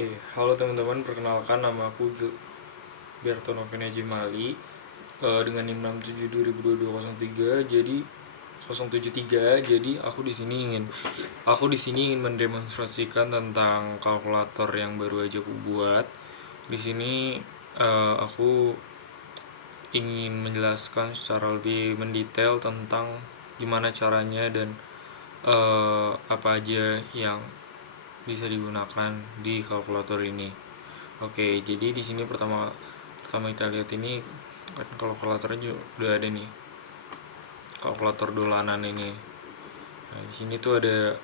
Oke, halo teman-teman, perkenalkan nama aku Berto Novena Jemali dengan NIM 672023. Jadi 073. Jadi aku di sini ingin mendemonstrasikan tentang kalkulator yang baru aja aku buat. Di sini aku ingin menjelaskan secara lebih mendetail tentang gimana caranya dan apa aja yang bisa digunakan di kalkulator ini. Oke, jadi di sini pertama kita lihat ini kan kalkulatornya udah ada nih. Kalkulator dolanan ini. Nah, di sini tuh ada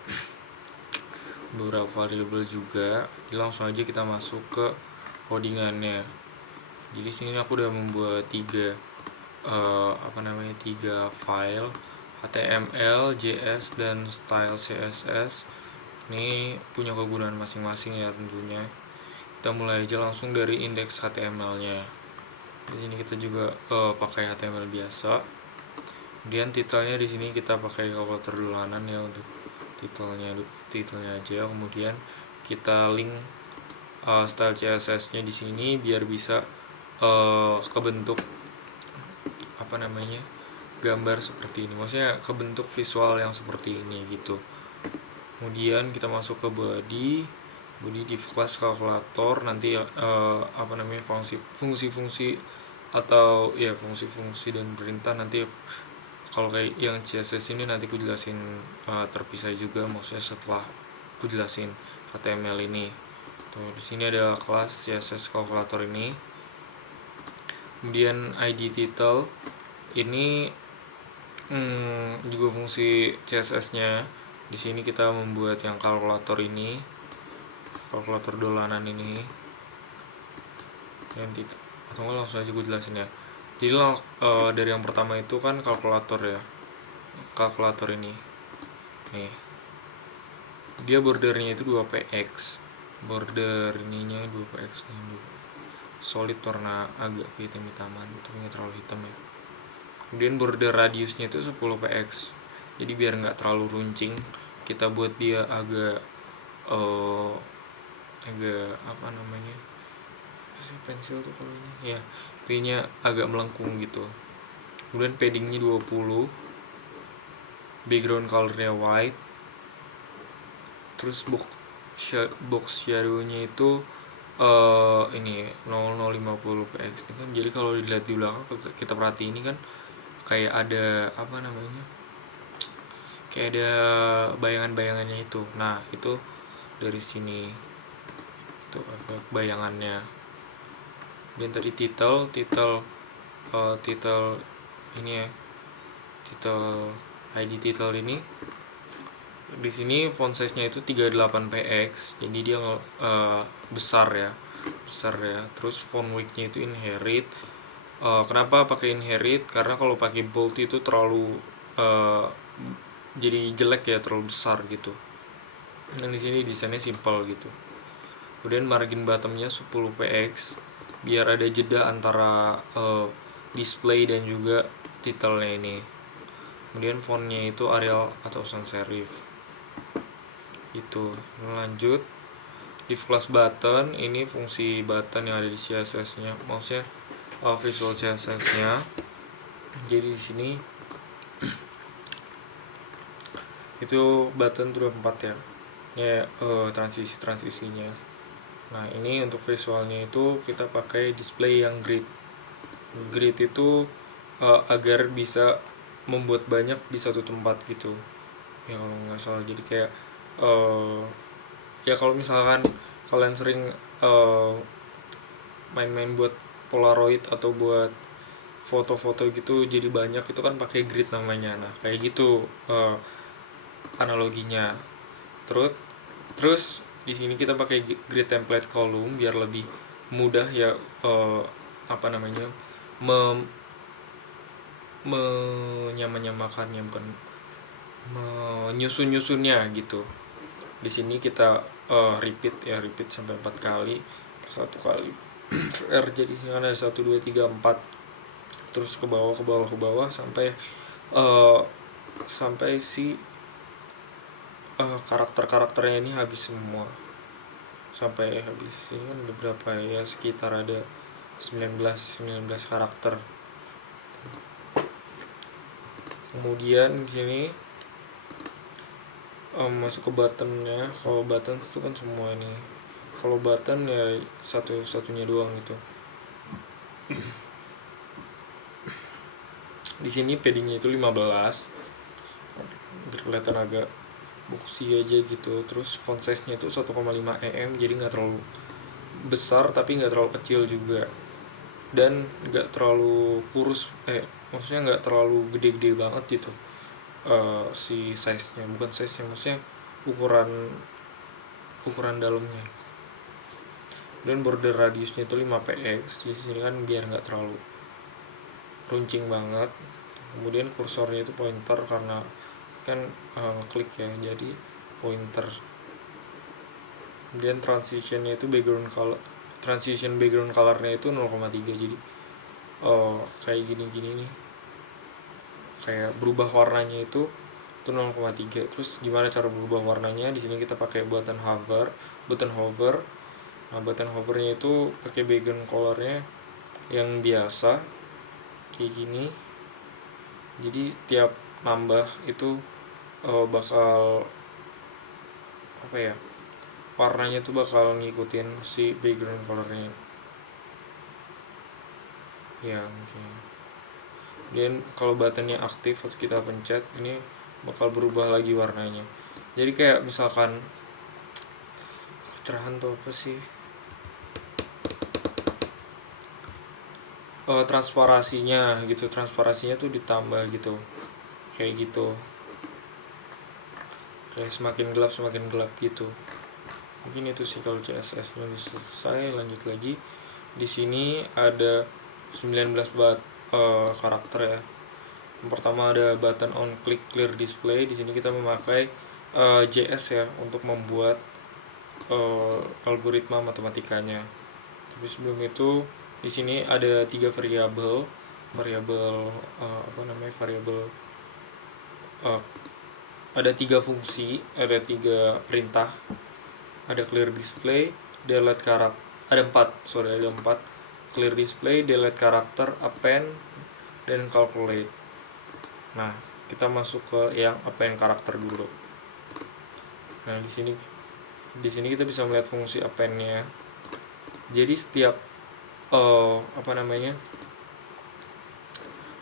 beberapa variabel juga. Jadi langsung aja kita masuk ke codingannya. Jadi sini aku udah membuat tiga file HTML, JS, dan style CSS. Ini punya kegunaan masing-masing ya tentunya. Kita mulai aja langsung dari indeks HTML-nya. Di sini kita juga pakai HTML biasa. Kemudian titelnya di sini kita pakai kalkulator dolanan ya untuk titelnya aja. Kemudian kita link style CSS-nya di sini biar bisa kebentuk gambar seperti ini. Maksudnya kebentuk visual yang seperti ini gitu. Kemudian kita masuk ke body div class kalkulator, nanti fungsi-fungsi atau ya fungsi-fungsi dan perintah nanti kalau kayak yang CSS ini nanti aku jelasin terpisah juga, maksudnya setelah aku jelasin HTML ini. Tuh, di sini ada kelas CSS kalkulator ini. Kemudian ID title ini juga fungsi CSS-nya. Di sini kita membuat yang kalkulator ini, kalkulator dolanan ini. Yang atau enggak langsung aja gue jelasin ya. Jadi dari yang pertama itu kan kalkulator ya. Kalkulator ini. Nih. Dia bordernya itu 2px. Border ininya 2px nih. Solid warna agak hitam-hitaman, tapi nggak terlalu hitam ya. Kemudian border radiusnya itu 10px. Jadi biar nggak terlalu runcing, kita buat dia agak pensil tuh kalau ini ya, intinya agak melengkung gitu. Kemudian paddingnya 20, background colornya white, terus box shadownya itu ini 0050 px ini kan. Jadi kalau dilihat di belakang kita perhatiin ini kan kayak ada kayak ada bayangan-bayangannya itu. Nah, itu dari sini tuh bayangannya. Dan tadi title ini ya, title ID title ini di sini font size-nya itu 38px, jadi dia besar ya. Terus font weight-nya itu inherit. Kenapa pakai inherit? Karena kalau pakai bold itu terlalu jadi jelek ya, terlalu besar gitu. Dan di sini desainnya simple gitu. Kemudian margin bottom-nya 10px biar ada jeda antara display dan juga titelnya ini. Kemudian fontnya itu Arial atau sans serif. Itu. Lanjut, div class button, ini fungsi button yang ada di CSS-nya, maksudnya visual CSS-nya. Jadi di sini itu button tuh 4 ya. Transisinya. Nah, ini untuk visualnya itu kita pakai display yang grid. Grid itu agar bisa membuat banyak di satu tempat gitu. Ya kalau nggak salah. Jadi kayak ya kalau misalkan kalian sering main-main buat Polaroid atau buat foto-foto gitu jadi banyak, itu kan pakai grid namanya. Nah, kayak gitu analoginya. Terus di sini kita pakai grid template column biar lebih mudah ya menyamakannya, bukan menyusun-nyusunnya gitu. Di sini kita repeat sampai 4 kali, 1 kali R, jadi sini ada 1 2 3 4, terus ke bawah sampai si karakternya ini habis semua. sampai habis. Ini kan ada berapa ya, sekitar ada 19 karakter. Kemudian di sini masuk ke buttonnya. Kalau button itu kan semua ini, kalau button ya satunya doang gitu. Di sini paddingnya itu 15, biar kelihatan agak boxy aja gitu. Terus font size nya itu 1,5 mm, jadi nggak terlalu besar tapi nggak terlalu kecil juga, dan nggak terlalu kurus, maksudnya nggak terlalu gede-gede banget gitu. Si size nya, bukan size nya, maksudnya ukuran dalamnya. Dan border radiusnya itu 5 px. Di sini kan biar nggak terlalu runcing banget. Kemudian kursornya itu pointer, karena kan klik ya, jadi pointer. Kemudian transition background colornya itu 0,3, jadi kayak gini nih, kayak berubah warnanya itu 0,3. Terus gimana cara berubah warnanya? Di sini kita pakai button hover. Nah, button hovernya itu pakai background colornya yang biasa kayak gini. Jadi setiap nambah itu bakal warnanya tuh bakal ngikutin si background colornya ya, mungkin. Dan kalau buttonnya aktif harus kita pencet, ini bakal berubah lagi warnanya. Jadi kayak misalkan kecerahan tuh apa sih, transparasinya tuh ditambah gitu, kayak gitu, kayak semakin gelap gitu. Mungkin itu sih kalau CSS nya selesai. Lanjut lagi, di sini ada 19 karakter ya. Yang pertama ada button on click clear display. Di sini kita memakai JS ya untuk membuat algoritma matematikanya. Tapi sebelum itu di sini ada 3 variabel ada 3 fungsi, ada 3 perintah. Ada clear display, delete karakter, ada 4 clear display, delete karakter, append, dan calculate. Nah, kita masuk ke yang append karakter dulu. Nah, di sini kita bisa melihat fungsi append-nya. Jadi setiap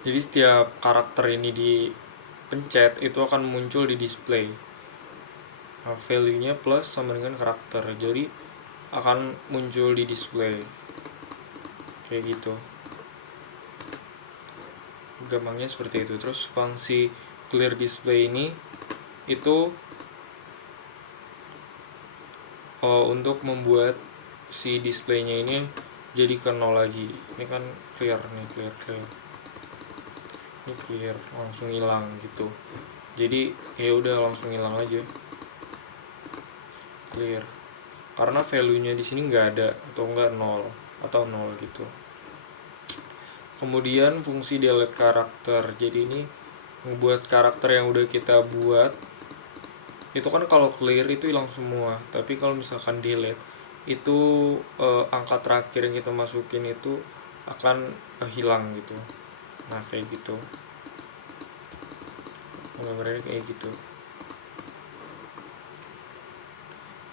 jadi setiap karakter ini dipencet itu akan muncul di display. Nah, value-nya plus sama dengan karakter, jadi akan muncul di display kayak gitu. Gampangnya seperti itu. Terus fungsi clear display ini itu untuk membuat si displaynya ini jadi ke 0 lagi. Ini kan clear nih, ini clear, langsung hilang gitu. Jadi ya udah langsung hilang aja, clear, karena value-nya di sini nggak ada, atau enggak 0 gitu. Kemudian fungsi delete karakter. Jadi ini membuat karakter yang udah kita buat itu kan kalau clear itu hilang semua, tapi kalau misalkan delete itu angka terakhir yang kita masukin itu akan hilang gitu. Nah, kayak gitu, gambarnya kayak gitu.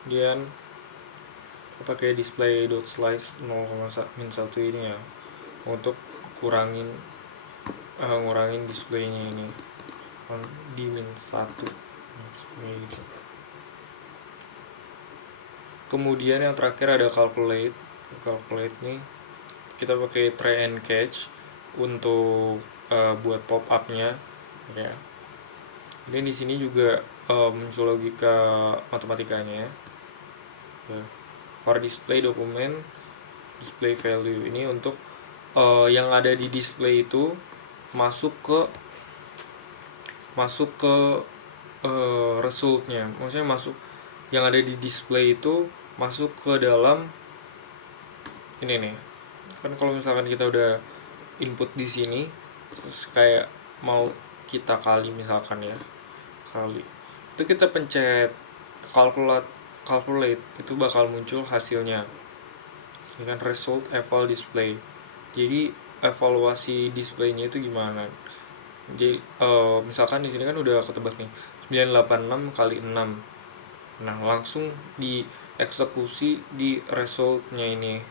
Kemudian pakai display dot slice 0,1 ini ya, untuk ngurangin displaynya ini di -1 gitu. Kemudian yang terakhir ada calculate nih, kita pakai try and catch untuk buat pop up-nya ya. Dan di sini juga muncul logika matematikanya. For display dokumen, display value ini untuk yang ada di display itu masuk ke resultnya. Maksudnya yang ada di display itu masuk ke dalam ini nih. Kan kalau misalkan kita udah input di sini, terus kayak mau kita kali, misalkan ya, itu kita pencet calculate itu bakal muncul hasilnya, ini kan result eval display. Jadi evaluasi displaynya itu gimana? Jadi misalkan di sini kan udah ketebak nih 986 kali 6. Nah, langsung dieksekusi di resultnya ini.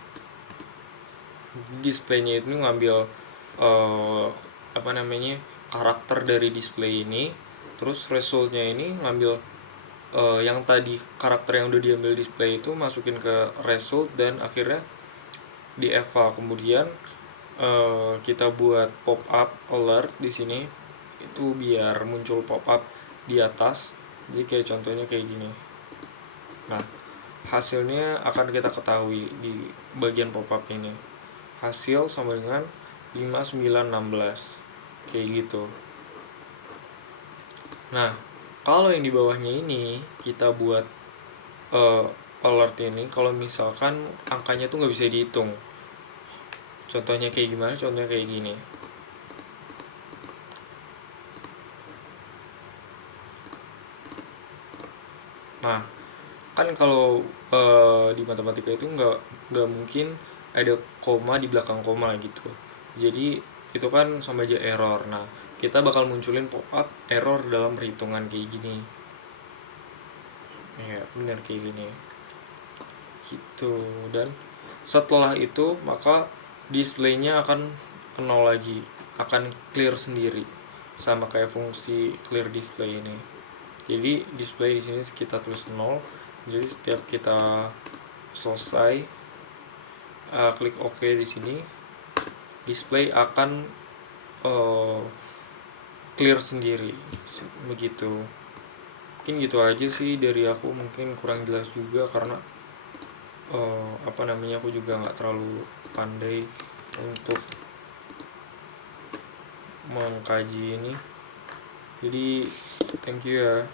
Displaynya itu ngambil karakter dari display ini, terus resultnya ini ngambil yang tadi karakter yang udah diambil display itu masukin ke result dan akhirnya di eval. Kemudian kita buat pop up alert di sini itu biar muncul pop up di atas. Jadi kayak contohnya kayak gini. Nah, hasilnya akan kita ketahui di bagian pop up ini. Hasil sama dengan 5916 kayak gitu. Nah, kalau yang di bawahnya ini kita buat alert ini, kalau misalkan angkanya tuh nggak bisa dihitung. Contohnya kayak gimana? Contohnya kayak gini. Nah, kan kalau di matematika itu nggak mungkin ada koma di belakang koma gitu. Jadi itu kan sama aja error. Nah, kita bakal munculin pop up error dalam perhitungan kayak gini. Ya, benar kayak gini. Gitu. Dan setelah itu maka displaynya akan nol lagi, akan clear sendiri. Sama kayak fungsi clear display ini. Jadi display di sini kita tulis 0. Jadi setiap kita selesai klik OK di sini, display akan clear sendiri begitu. Mungkin gitu aja sih dari aku, mungkin kurang jelas juga karena aku juga nggak terlalu pandai untuk mengkaji ini. Jadi thank you ya.